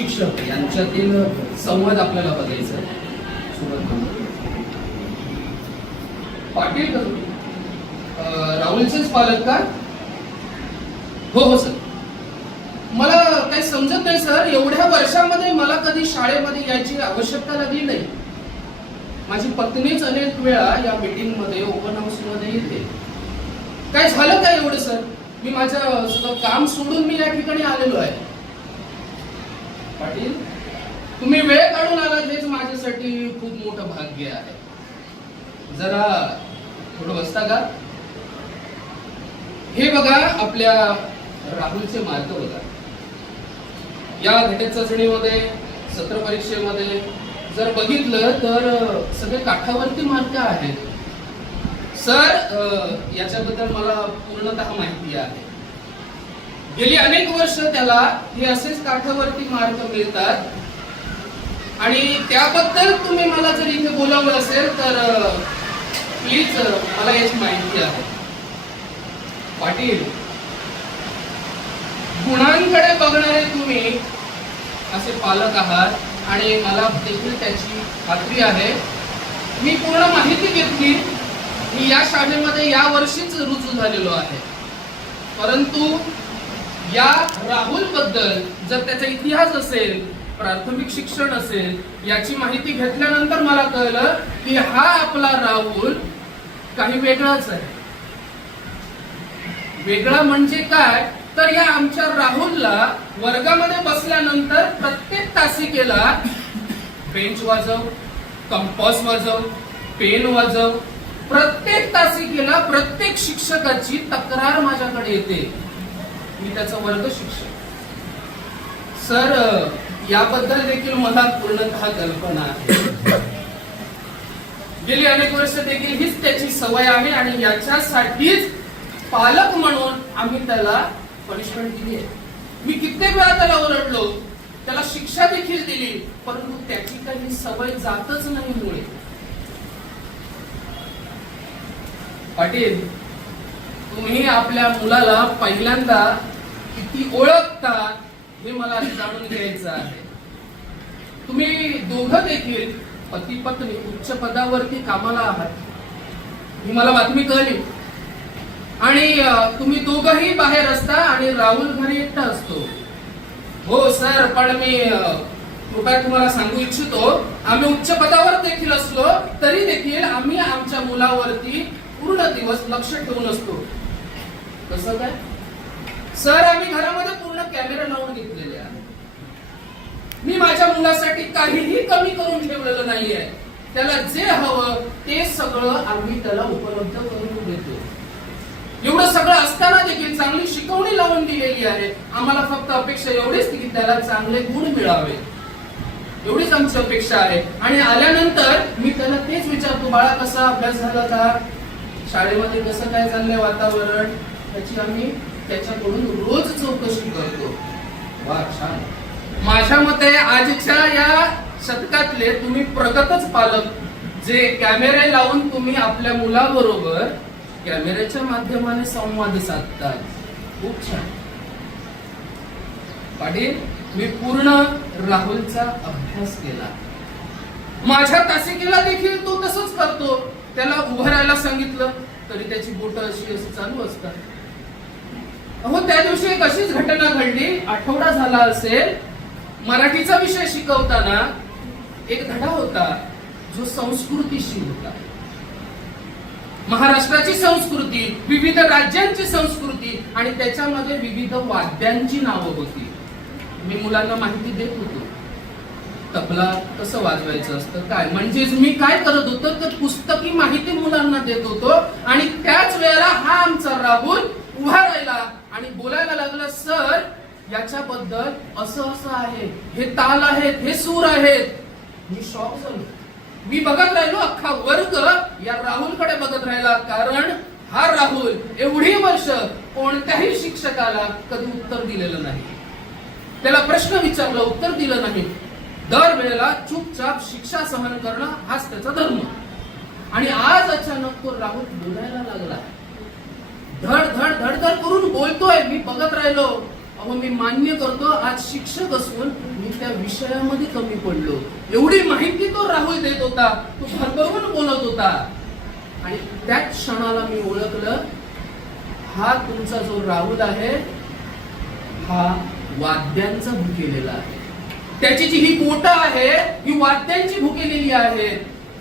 शिक्षक यांच्यातील संवाद आपल्याला बघायचा आहे. पाटील राहुलचेच पालक का? हो सर. मला काही समजत नाही सर, एवढ्या वर्षांमध्ये मला कधी शाळेमध्ये यायची आवश्यकता लागली नाही. माझी पत्नीच अनेक वेळा या मीटिंग मध्ये ओपन हाऊस मध्ये येते. काय झालं काय एवढं सर? मी माझं सगळं काम सोडून मी या ठिकाणी आलेलो आहे. पाटील, तुम्ही वेळ काढून आलात हेच माझ्यासाठी खूप मोठं भाग्य आहे. जरा थोडं बसता का? हे बघा आपल्या राहुलचे मार्क बघा. या घटक चाचणीमध्ये, सत्र परीक्षेमध्ये जर बघितलं तर सगळे काठावरती मार्क आहेत. सर, याच्याबद्दल मला पूर्णतः माहिती आहे. गेली अनेक वर्ष त्याला हे असेच काठावरती मार्क मिळतात आणि त्याबद्दल तुम्ही मला जर इथे बोलावलं असेल तर प्लीज मला याची माहिती आहे. पाटील, गुणांकडे बघणारे तुम्ही असे पालक आहात आणि मला देखील त्याची खात्री आहे. मी पूर्ण माहिती घेतली. मी या शाळेमध्ये या वर्षीच रुजू झालेलो आहे. परंतु या राहुल बद्दल जर त्याचा इतिहास असेल, प्राथमिक शिक्षण असेल, याची माहिती घेतल्यानंतर मला कळलं की हा आपला राहुल काही वेगळाच आहे. वेगळा म्हणजे काय तर या आमच्या राहुलला वर्गामध्ये बसल्यानंतर प्रत्येक तासिकेला बेंच वाजव, कंपास वाजव, पेन वाजव, प्रत्येक तासिकेला प्रत्येक शिक्षकाची तक्रार माझ्याकडे येते. मी त्याचा वर्ग शिक्षक. सर, याबद्दल देखील मला पूर्णतः कल्पना आहे. गेली अनेक वर्ष देखील हीच त्याची सवय आहे आणि याच्यासाठीच पालक म्हणून आम्ही त्याला पनिशमेंट दिली आहे. मी कित्येक वेळा त्याला ओरडलो, त्याला शिक्षा देखील दिली, परंतु त्याची काही सवय जातच नाही. मुळे पाटील, तुम्ही आपल्या मुलाला पहिल्यांदा किती ओळखता हे मला जाणून घ्यायचं आहे. तुम्ही दोघं देखील पती पत्नी उच्च पदावरती कामाला आहात, ही मला बातमी कळली. आणि तुम्ही दोघंही बाहेर असता आणि राहुल घरी एकटा असतो. हो सर, पण मी कृपया तुम्हाला सांगू इच्छितो, आम्ही उच्च पदावर देखील असलो तरी देखील आम्ही आमच्या मुलावरती पूर्ण दिवस लक्ष ठेवून असतो. कसं काय? सर, आम्ही घरामध्ये पूर्ण कॅमेरा लावून घेतलेले आहे. मी माझ्या मुलासाठी काहीही कमी करून ठेवलेलं नाहीये. त्याला जे हवं ते सगळं आम्ही त्याला उपलब्ध करून देतो. एवढं सगळं असताना देखील चांगली शिकवणी लावून दिलेली आहे. आम्हाला फक्त अपेक्षा एवढीच की त्याला चांगले गुण मिळावे, एवढीच आमची अपेक्षा आहे. आणि आल्यानंतर मी त्याला तेच विचारतो, बाळा कसा अभ्यास झाला का, शाळेमध्ये कसं काय चाललंय वातावरण, त्याची आम्ही त्याच्याकडून रोज चौकशी करतो. वा, छान. माझ्या मते आजच्या या शतकातले तुम्ही प्रगतच पालक, जे कॅमेरे लावून तुम्ही आपल्या मुलाबरोबर कॅमेऱ्याच्या माध्यमाने संवाद साधतात. खूप छान. पाटील, मी पूर्ण राहुलचा अभ्यास केला. माझ्या तासिकेला देखील तो तसंच करतो. त्याला उभं राहायला सांगितलं तरी त्याची बोटं अशी चालू असतात. अहो, त्या दिवशी एक अशीच घटना घडली. आठवडा झाला असेल, मराठीचा विषय शिकवताना एक धडा होता जो संस्कृतीशी होता. महाराष्ट्राची संस्कृती, विविध राज्यांची संस्कृती आणि त्याच्यामध्ये विविध वाद्यांची नावं होती. मी मुलांना माहिती देत होतो, तबला कसं वाजवायचं असतं काय. म्हणजेच मी काय करत होतो तर पुस्तकी माहिती मुलांना देत होतो आणि त्याच वेळेला हा आमचा राहुल उभा राहिला आणि बोलायला लागला, सर याच्याबद्दल असं असं आहे, हे ताल आहेत, हे सूर आहेत. मी शॉक झालो. मी बघत राहिलो, अख्खा वर्ग या राहुलकडे बघत राहिला, कारण हा राहुल एवढी वर्ष कोणत्याही शिक्षकाला कधी उत्तर दिलेलं नाही. त्याला प्रश्न विचारला, उत्तर दिलं नाही. दर वेळेला चुपचाप शिक्षा सहन करणं हाच त्याचा धर्म. आणि आज अचानक तो राहुल बोलायला लागला. धड धड धड धड करून बोलतोय. मी बघत राहिलो. अहो मी मान्य करतो, आज शिक्षक असून मी त्या विषयामध्ये कमी पडलो. एवढी माहिती तो राहुल देत होता, तो भरभरून बोलत होता. आणि त्याच क्षणाला मी ओळखलं, हा तुमचा जो राहुल आहे हा वाद्यांचा भुकेलेला आहे. त्याची जी ही बोटं आहे ही वाद्यांची भुकेलेली आहे.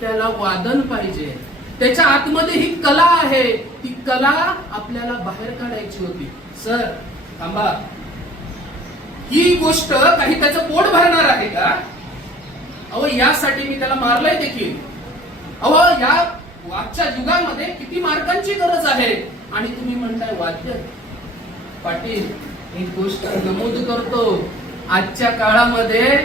त्याला वादन पाहिजे. त्याच्या आतमध्ये ही कला आहे, ती कला आपल्याला बाहेर काढायची होती. सर थांबा, ही गोष्ट काही त्याचं पोट भरणार आहे का? अहो यासाठी मी त्याला मारलंय देखील. अहो या आजच्या युगामध्ये किती मार्कांची गरज आहे आणि तुम्ही म्हणताय वाद्य. पाटील एक गोष्ट नमूद करतो, आजच्या काळामध्ये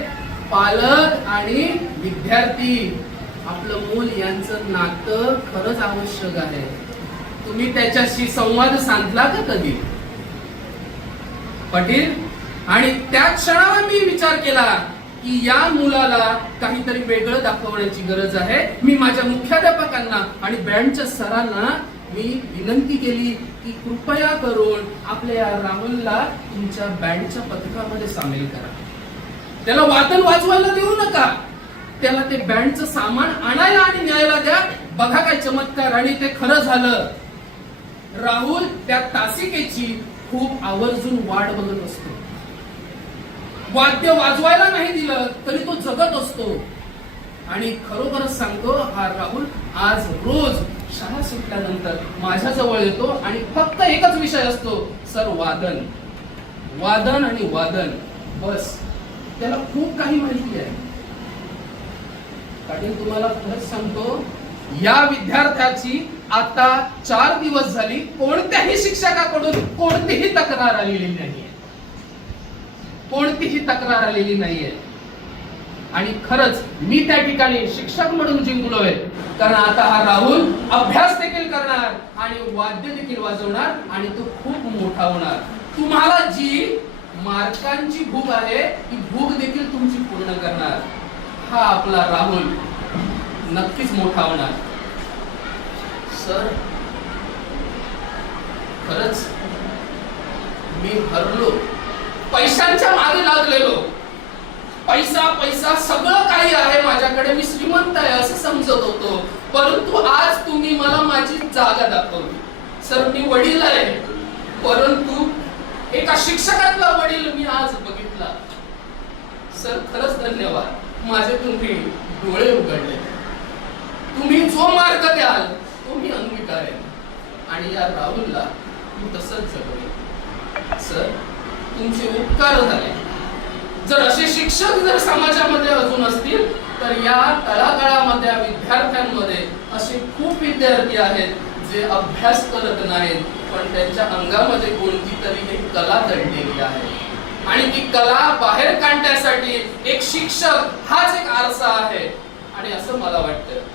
पालक आणि विद्यार्थी आपलं मूल यांचं नातं खरंच आवश्यक आहे. तुम्ही त्याच्याशी संवाद साधला का कधी? पाटील, आणि त्या क्षणाला मी विचार केला की या मुलाला काहीतरी वेगळं दाखवण्याची गरज आहे. मी माझ्या मुख्याध्यापकांना आणि बँडच्या सरांना मी विनंती केली की कृपया करून आपल्या या राहुलला तुमच्या बँडच्या पथकामध्ये सामील करा. त्याला वादन वाजवायला देऊ नका. त्याला ते बँडचं सामान आणायला आणि न्यायला द्या. बघा काय चमत्कार. आणि ते खरं झालं. राहुल त्या तासिकेची खूप आवर्जून वाट बघत असतो. वाद्य वाजवायला नाही दिलं तरी तो जगत असतो. आणि खरोखरच सांगतो, हा राहुल आज रोज शाळा सुटल्यानंतर माझ्या जवळ येतो आणि फक्त एकच विषय असतो, सर वादन, वादन आणि वादन. बस. त्याला खूप काही माहिती आहे. पाटील तुम्हाला खरंच सांगतो, या विद्यार्थ्याची आता 4 दिवस झाली कोणत्याही शिक्षकाकडून कोणतीही तक्रार आलेली नाहीये. कोणतीही तक्रार आलेली नाहीये. आणि खरंच मी त्या ठिकाणी शिक्षक म्हणून जिंकलोय, कारण आता हा राहुल अभ्यास देखील करणार आणि वाद्य देखील वाजवणार आणि तो खूप मोठा होणार. तुम्हाला जी मार्कांची भूक आहे ती भूक देखील तुमची पूर्ण करणार. हा आपला राहुल नक्कीच मोठा होणार. सर खरंच मी हरलो, पैशांच्या मागे लागलेलो. पैसा पैसा सगळं काही आहे माझ्याकडे, मी श्रीमंत आहे असं समजत होतो. परंतु आज तुम्ही मला माझी जागा दाखवली. सर मी वडील आहे, परंतु एका शिक्षकातला वडील मी आज बघितला. सर खरंच धन्यवाद. माझे तुम्ही डोळे उघडले. तुम्ही जो मार्ग द्याल तो मी अंगीकारेन आणि या राहुलला मी तसंच जगवेन. सर तुमचे उपकार झाले. जर असे शिक्षक जर समाजामध्ये अजून असतील तर या तळागाळामध्ये विद्यार्थ्यांमध्ये असे खूप विद्यार्थी आहेत जे अभ्यास करत नाहीत, पण त्यांच्या अंगामध्ये कोणती तरी एक कला दडलेली आहे. आणि ती कला बाहेर काढण्यासाठी एक शिक्षक हाच एक आरसा आहे. आणि असं मला वाटतं